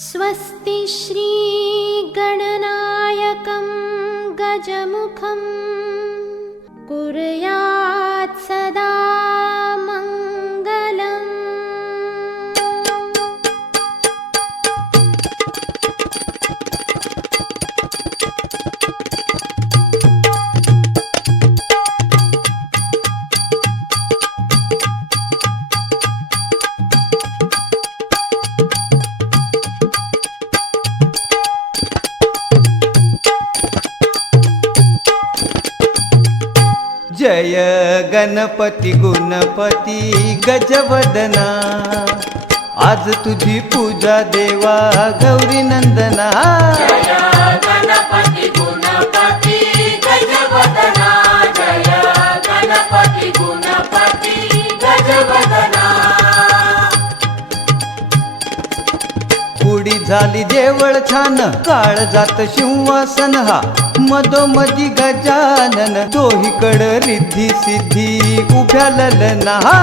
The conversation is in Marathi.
स्वस्ति श्रीगणनायकं गजमुखं कुर्यात् जय गणपती गुणपती गजवदना. आज तुझी पूजा देवा गौरी नंदना. गणपती गुणपती गजवदना. जय गणपती गुणपती गजवदना. कुडी झाली देवळ छान. काळ जात सिंहासन हा. मधोमधी गजानन दोहीकड रिद्धी सिद्धी उभ्या ललना हा.